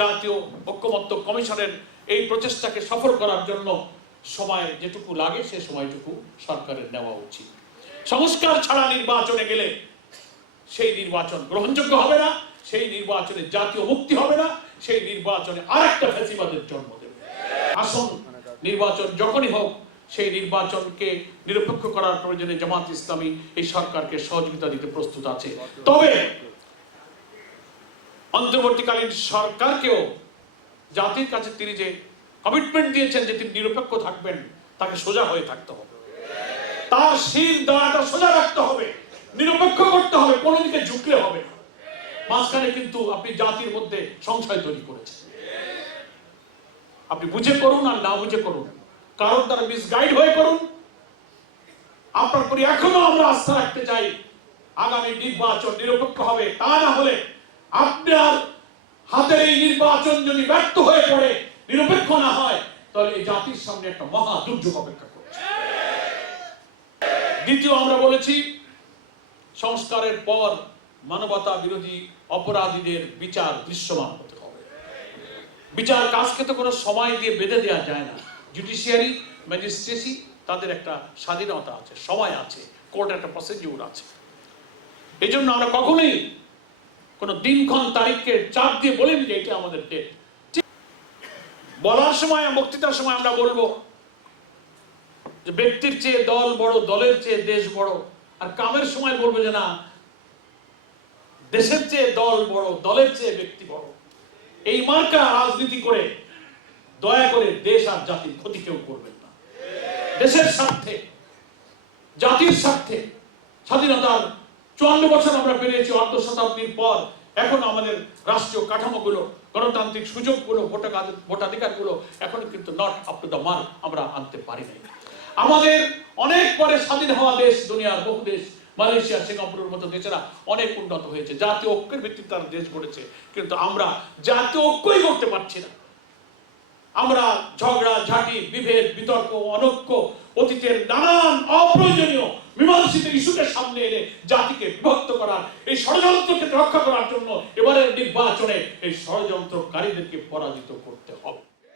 জাতীয় ঐক্যমত্য কমিশনের এই প্রচেষ্টাকে সফল করার জন্য সময় যেটুকু লাগে, সে সময়টুকু সরকারের নেওয়া উচিত। সংস্কার ছাড়া নির্বাচনে গেলে সেই নির্বাচন গ্রহণযোগ্য হবে না, সেই নির্বাচনে জাতীয় মুক্তি হবে না, সেই নির্বাচনে আরেকটা ফ্যাসিবাদের জন্ম দেবে। আসুন, নির্বাচন যখনই হোক, সেই নির্বাচনকে নিরপেক্ষ করার প্রয়োজনে জামাত ইসলামী এই সরকারকে সহযোগিতা দিতে প্রস্তুত আছে। তবে অন্তর্বর্তীকালীন সরকারকেও জাতির কাছে তিনি যে কমিটমেন্ট দিয়েছেন যে তিনি নিরপেক্ষ থাকবেন, তাকে সোজা হয়ে থাকতে হবে। তার শির দাঁড়াটা সোজা রাখতে হবে, নিরপেক্ষ করতে হবে কোনো দিকে ঝুঁকলে হবে না। মাঝখানে কিন্তু আপনি জাতির মধ্যে সংশয় তৈরি করেছেন। আপনি বুঝে করুন আর না বুঝে করুন। কারণ তারা মিসগাইড হয়ে করুন। আপনার প্রতি এখনও আমরা আস্থা রাখতে চাই, আগামী নির্বাচন নিরপেক্ষ হবে, তা না হলে আপনার হাতের এই নির্বাচন যদি ব্যর্থ হয়ে পড়ে, নিরপেক্ষ না হয়, তাহলে এই জাতির সামনে একটা মহা দুর্যোগ অপেক্ষা করছে। দ্বিতীয় আমরা বলেছি, সংস্কারের পর মানবতা বিরোধী অপরাধীদের বিচার দৃশ্যমান হতে হবে। বিচার কাজকে তো কোনো সময় দিয়ে বেঁধে দেওয়া যায় না। জুডিশিয়ারি ম্যাজিস্ট্রেসি তাদের একটা স্বাধীনতা আছে, সময় আছে কোর্ট একটা প্রসিডিউর আছে। এই জন্য আমরা কখনোই কোনো দিনক্ষণ তারিখকে চাপ দিয়ে বলিনি যে এটা আমাদের ডেট বলার সময়, বক্তৃতার সময় আমরা বলব যে ব্যক্তির চেয়ে দল বড়, দলের চেয়ে দেশ বড়। আর কামের সময় বলব যে না, দেশের চেয়ে দল বড়, দলের চেয়ে ব্যক্তি বড়। এই মার্কা রাজনীতি করে দয়া করে দেশ আর জাতির ক্ষতি কেউ করবেন না। দেশের স্বার্থে, জাতির স্বার্থে, স্বাধীনতার চুয়ান্ন বছর আমরা পেরিয়েছি অর্ধ শতাব্দীর পর। এখন আমাদের রাষ্ট্রীয় কাঠামোগুলো, গণতান্ত্রিক সুযোগগুলো ভোটাধিকার ভোটাধিকারগুলো এখন কিন্তু not up to the mark আমরা আনতে পারি নাই। আমাদের অনেক পরে স্বাধীন হওয়া দেশ, দুনিয়ার বহু দেশ, মালয়েশিয়া, সিঙ্গাপুরের মতো দেশেরা অনেক উন্নত হয়েছে। জাতীয় ঐক্যের ভিত্তিতে তারা দেশ গড়েছে। কিন্তু আমরা জাতীয় ঐক্যই করতে পারছি না। আমরা ঝগড়া, ঝাঁটি, বিভেদ, বিতর্ক, অনৈক্য, অতীতের নানান অপ্রয়োজনীয় মীমাংসিত ইস্যুকে সামনে এনে জাতিকে বিভক্ত করার, এই ষড়যন্ত্রকে রক্ষা করার জন্য এবারের নির্বাচনে এই ষড়যন্ত্রকারীদেরকে পরাজিত করতে হবে।